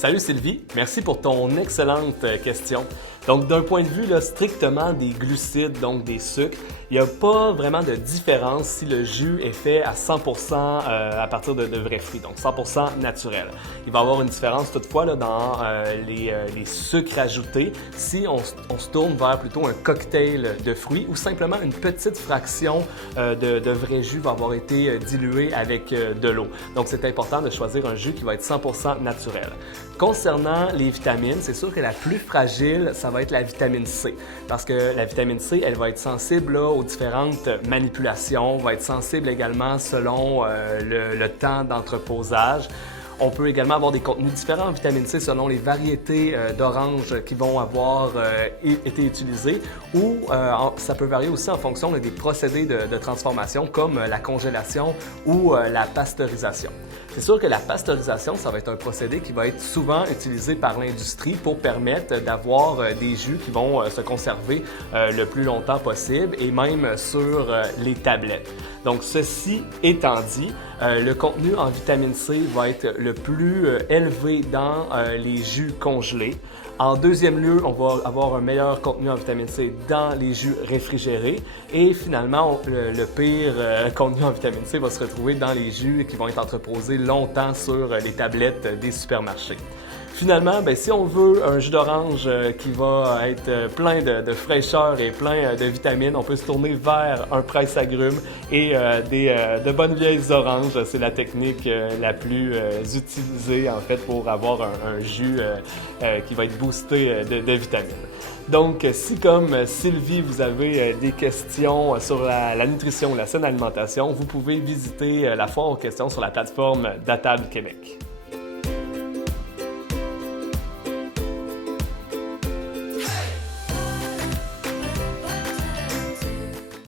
Salut Sylvie, merci pour ton excellente question. Donc d'un point de vue là, strictement des glucides, donc des sucres, il n'y a pas vraiment de différence si le jus est fait à 100% à partir de vrais fruits, donc 100% naturel. Il va y avoir une différence toutefois là, dans les sucres ajoutés si on se tourne vers plutôt un cocktail de fruits ou simplement une petite fraction de vrai jus va avoir été dilué avec de l'eau. Donc c'est important de choisir un jus qui va être 100% naturel. Concernant les vitamines, c'est sûr que la plus fragile, ça va être la vitamine C. Parce que la vitamine C, elle va être sensible là, aux différentes manipulations, va être sensible également selon le temps d'entreposage. On peut également avoir des contenus différents en vitamine C selon les variétés d'oranges qui vont avoir été utilisées ou ça peut varier aussi en fonction des procédés de transformation comme la congélation ou la pasteurisation. C'est sûr que la pasteurisation, ça va être un procédé qui va être souvent utilisé par l'industrie pour permettre d'avoir des jus qui vont se conserver le plus longtemps possible et même sur les tablettes. Donc, ceci étant dit, le contenu en vitamine C va être le plus élevé dans les jus congelés. En deuxième lieu, on va avoir un meilleur contenu en vitamine C dans les jus réfrigérés. Et finalement, le pire contenu en vitamine C va se retrouver dans les jus qui vont être entreposés longtemps sur les tablettes des supermarchés. Finalement, si on veut un jus d'orange qui va être plein de fraîcheur et plein de vitamines, on peut se tourner vers un presse-agrumes et de bonnes vieilles oranges. C'est la technique la plus utilisée en fait pour avoir un jus qui va être boosté de vitamines. Donc, si comme Sylvie, vous avez des questions sur la nutrition, la saine alimentation, vous pouvez visiter la foire aux questions sur la plateforme d'Atable Québec.